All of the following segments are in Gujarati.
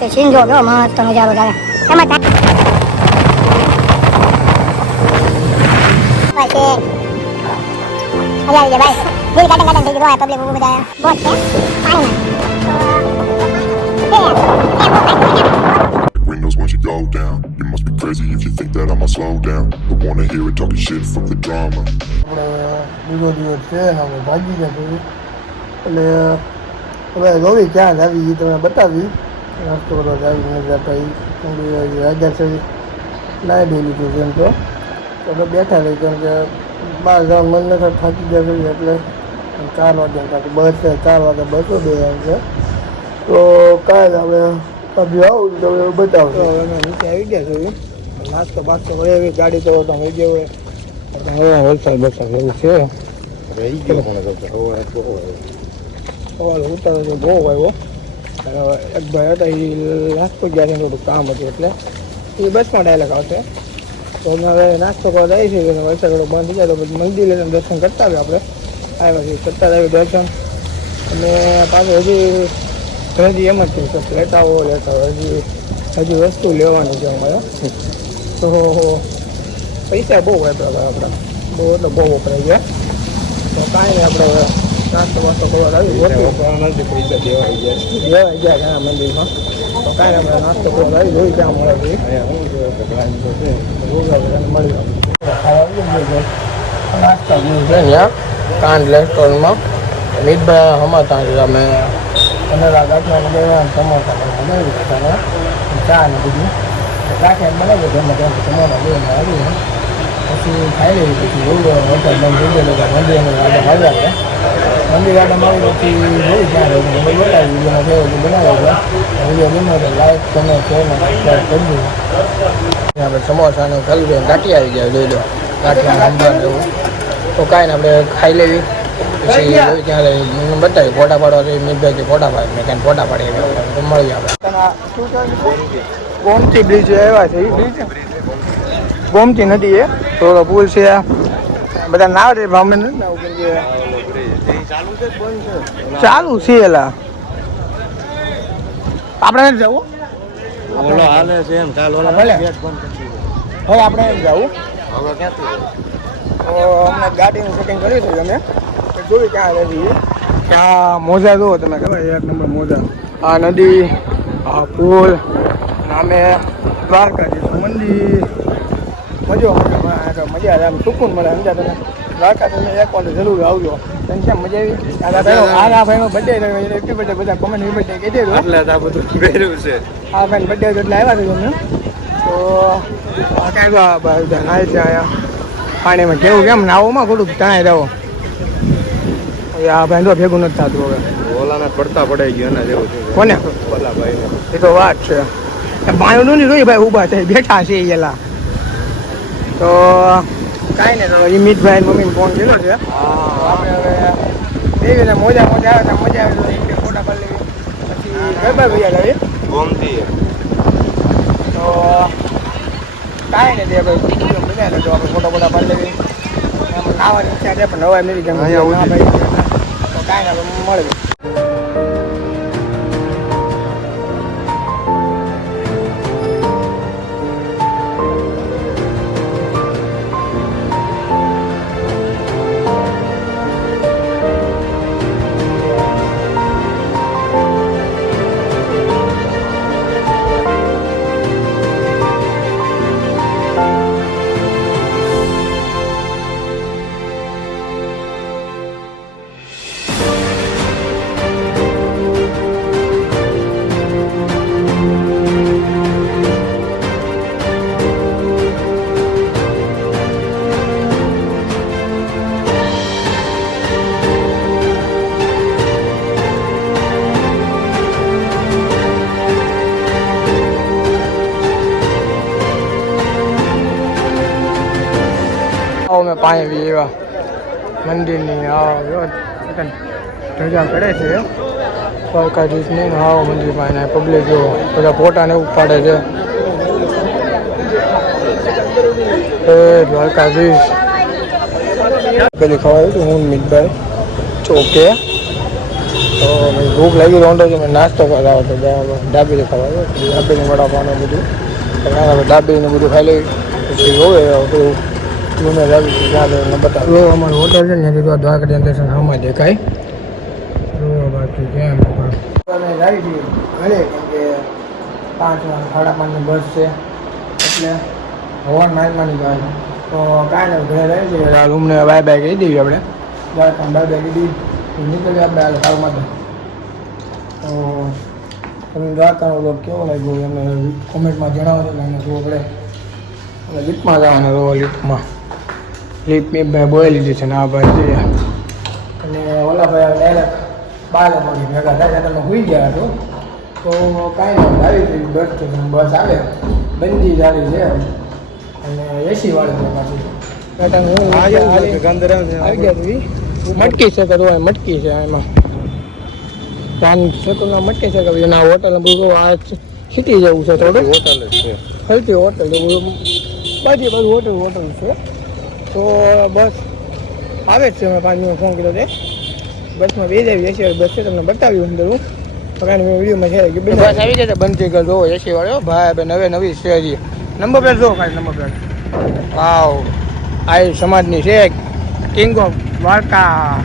તે સીન જો મસ્ત નજારો થાય એમાં પછી ભાઈ દિલ ગાર્ડન ગાર્ડન થઈ ગયો પબ્લિક બહુ બધા બોટ છે પાણી Windows once you go down. You must be crazy if you think that I'ma slow down. Don't wanna hear it talking shit, fuck the drama. બીજો દિવસ છે ને અમે ભાગી ગયા થોડી એટલે હવે જોવી ક્યાં આવી તમે બતાવી નાસ્તો કરવા આવી મજા પાઈ રાજા છે લાઈ દઈ લીધું છે એમ તો આપણે બેઠા રહી કેમ કે બહાર જવાનું મન નથી થાકી ગયા છે એટલે 4 વાગ્યા પાછી બસ છે 4 વાગે બસો બે એમ છે તો કાંઈ આપણે અભી આવું તો બતાવશો હવે અમે નીચે આવી ગયા છે નાસ્તો બાસ્તો વળે એવી ગાડી તો તમે વહી ગયો હવે વલસાડ બલસાડ એવું છે રહી ગયો પણ સવાલ ઉતારો તો બહુ આવ્યો એક ભાઈ હતા એ નાસ્તો ગયા છે થોડું કામ હતું એટલે એ બસમાં ડાયલેક આવશે તો અમે હવે નાસ્તો કરવા જાય છે વલસાડ થોડું બંધ થઈ જાય તો પછી મંદિરે દર્શન કરતા આવ્યા આપણે આવ્યા છીએ કરતા આવ્યું દર્શન અને પાછું હજી એમ જ છે લેતા આવો હજી વસ્તુ લેવાની છે અમારે તો પૈસા બહુ વાપરા આપણા બહુ એટલે બહુ વપરાઈ ગયા તો કાંઈ નહીં આપણે હવે નાસ્તો વાસ્તો કરવા આવી પૈસા દેવાઈ ગયા ઘણા મંદિરમાં તો કાંઈ નહીં આપણે નાસ્તો કરવા આવી જોઈ ક્યાં મળે છે નાસ્તો છે ત્યાં કાંડ રેસ્ટોરન્ટમાં મિતભાઈ હમાતા અમે પંદરા ગાંઠિયા ગયા સમોસા બનાવી દીધા ચા ને બધું ગાંઠિયા બનાવી દીધું એમાં ત્યાં સમોસા લઈને આવી પછી ખાઈ લઈ પછી હોટલ બંધ થઈ ગયેલો મંદિર ગાડા મંદિર ગાડામાં આવી પછી જોયું ક્યાં રહ્યું બોલાવી જેમાં જેવું બનાવ્યો છે વિડીયો ગમ્યો તો લાઈક તમે શેર ને સબસ્ક્રાઈબ કરજો આપણે સમોસા ને ખાલી ગાંઠિયા આવી જાય જોઈ લો ગાંઠિયા નંબર એવું તો કાંઈ ને આપણે ખાઈ લેવી પછી ત્યારે બતાવી ફોટા પાડવા મિતભાઈ ફોટા પાડી મેં ક્યાં ફોટા પાડી તો મળી આપણે ગોમતી બ્રિજ આવ્યા છે એ બ્રિજ ગોમતી નદી એ થોડો પુલ છે બધા નાવ છે અમે નથી નાવ કેમ કે ચાલુ છે એલા આપણે નથી જવું ઓલો હાલે છે એમ ચાલ ઓલા ભલે ગેટ બંધ કરી હવે આપણે એમ જવું હવે ક્યાંથી તો અમને ગાડીનું સેટિંગ કર્યું છે અમે જોયું ક્યાં રહી ત્યાં મોજા જુઓ તમે ખબર એક નંબર મોજા આ નદી આ પુલ અમે દ્વારકાધીશ મંદિર મજા આવે આમ સુકૂન મળે સમજ્યા તમે દ્વારકા તમે એક વાર જરૂર આવજો તમે કેમ મજા આવી આ ભાઈનો બર્થડે એટલી બર્થડે બધા કોમેન્ટ બર્થડે કહી દેજો એટલે આ બધું કર્યું છે આ ભાઈ બર્થડે એટલે આવ્યા છે તમે તો ક્યાં બધા નાય છે અહીંયા પાણીમાં કેવું કેમ નાવોમાં થોડુંક તણાઈ રહો આ ભાઈ તો ભેગું નથી થતું હવે ઓલાના પડતા પડાઈ ગયો ને જેવું છે કોને ઓલા ભાઈ એ તો વાત છે પાણી નહીં રોઈ ભાઈ ઊભા થઈ બેઠા છે એલા તો કાંઈ નહીં તો એ મિતભાઈ મમ્મીને ફોન કર્યો છે આપણે હવે એવી મોજા આવે તો મજા આવે તો ફોટા પાડી લેવી પછી ગરબા ભૈયા લાવી ગોમતી તો કાંઈ નહીં તે ભાઈ બનાવે તો આપણે ફોટા પાડી લેવી નાવાની ઈચ્છા છે પણ નવા નથી ગમે ભાઈ તો કાંઈ ના મળે અમે પાણી એવા મંદિરની ધજા કરે છે દ્વારકાધીશની હાવ મંદિરમાં એના પબ્લિક બધા ફોટાને એવું પાડે છે એ દ્વારકાધીશ પેલી ખવાયું હતું હું મિતભાઈ ચોકે તો ભાઈ ભૂખ લાગી રોંડો છે મેં નાસ્તો કરાવો તો ડાબીને ખાવા ડાબીને વડાપાવનું બધું ડાબીને બધું ખાઈ લઈ પછી જોવે બધું રૂમે લાવી ત્યાં બતાવો અમારું હોટલ છે ને ત્યાં દ્વારકા સ્ટેશન આમાં દેખાય બાકી કેમ અમે લાવી દઈએ ઘરે કેમ કે 5 સાડા 5ની બસ છે એટલે હવાન માની જાય તો કાંઈ નહીં ઘરે રહી જઈએ રૂમને બાય બાય કહી દઈએ આપણે દ્વારકા બાય બાય કહી દઈએ નીકળીએ આપણે હાલ સારું માટે તો તમે દ્વારકાનો લોક કેવો લાગ્યો એમને કોમેન્ટમાં જણાવજો ને એને જોવો પડે અને લિફ્ટમાં જવાના રહો લિફ્ટમાં લિફ્ટ મેં ભાઈ બોલી લીધી છે ને આ ભાઈ છે અને ઓલા ભાઈ ડાયરેક્ટ 12 વાગે ભેગા થાય તમે હોઈ ગયા છો તો કાંઈ નહીં આવી ગઈ બસ સ્ટેશન બસ આવે બંદી જારી છે અને એસી વાળી છે પાછી આવી ગયા હતી મટકી છે કરવું મટકી છે એમાં ચાંદ સતુના મટકી છે કે એના હોટલ બધું આ સિટી જેવું છે થોડું હોટલ જ છે હલતી હોટલ જેવું બધું હોટલ છે તો બસ આવે જ છે મેં 5 મિનિટ ફોન કર્યો છે બસમાં બે આવી એસી વાળી બસ છે તમને બતાવ્યું અંદર હું કારણ મેં વિડીયોમાં છે કે બસ આવી જાય બંધ થઈ ગયો જો એસી વાળો ભાઈ બેન હવે નવી છે હજી નંબર પ્લેટ જો ખાલી નંબર પ્લેટ વાવ આ સમાજની છે કિંગ ઓફ દ્વારકા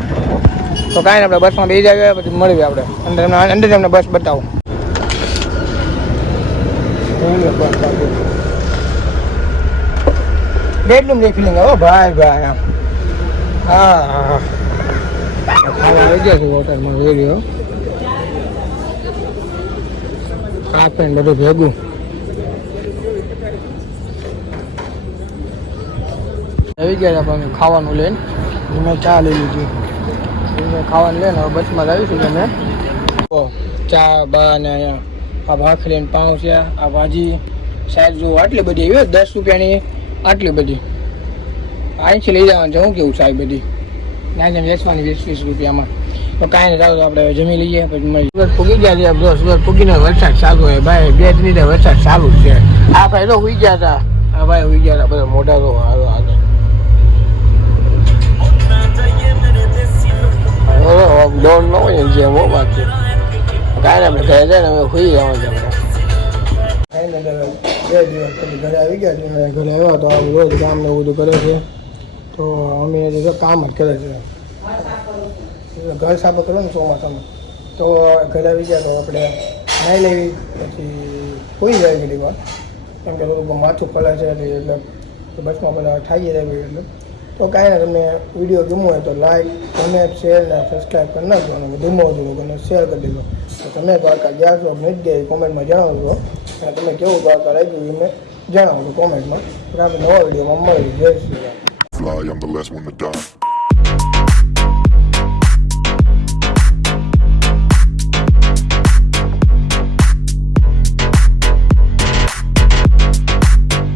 તો કાંઈ નહીં આપણે બસમાં બે જાય પછી મળીએ આપણે અંદર તમને બસ બતાવું બેડરૂમ ની ફિલિંગ હો ભાઈ આમ હા ખાવા આવી ગયા છે હોટલમાં વેલ્યો કાફે ને બધું ભેગું આવી ગયા આપણે ખાવાનું લઈને મેં ચા લઈ લીધી ખાવાનું લઈને હવે બસમાં આવીશું તમે ચા બા ને અહીંયા આ ભાખરી ને પાઉં છે આ ભાજી સાઈઝ જો આટલી બધી આવી 10 રૂપિયાની આટલી બધી અહીંથી લઈ જવાનું છે હું કેવું સાહેબ બધી ના વેચવાની 20-20 રૂપિયામાં તો કાંઈ નહીં ચાલો આપણે જમી લઈએ પછી મળી સુરત પૂગી ગયા છે બ્રો સુરત પૂગીને વરસાદ ચાલુ હોય ભાઈ 2 3 દિવસ વરસાદ ચાલુ જ છે આ ભાઈ તો હોઈ ગયા હતા આ ભાઈ હોઈ ગયા હતા બધા મોટા તો હાલો આગળ લોન ન હોય જે બહુ બાકી કાંઈ આપણે ઘરે જાય ને અમે હોઈ જવાનું છે આપણે 2 દિવસ પછી ઘરે આવી ગયા છે ઘરે આવ્યા તો રોજ કામ ને બધું કરે છે તો અમે કામ જ કરે છે ઘર સાફ કરો ને ચોમાસામાં તો ઘરે આવી ગયા તો આપણે નાહી લેવી પછી હોઈ જાય ઘડી વાર કેમ કે લોકો માથું ફલે છે એટલે બસમાં બધા ઠાઈએ જાય એટલે તો કાંઈ ને તમને વિડીયો ગમ્યો હોય તો લાઈક કમેન્ટ શેર ને સબસ્ક્રાઈબ કરી નાખજો અને ધીમો લોકોને શેર કરી દેજો તો તમે દ્વારકા ગયા છો નહીં ગયા કોમેન્ટમાં જણાવજો અને તમે કેવું દ્વારકા લાગ્યું એ મેં જણાવજો કોમેન્ટમાં આપણે નવા વિડીયોમાં મળીએ જય Shri Ram. Fly, I'm the last one to die.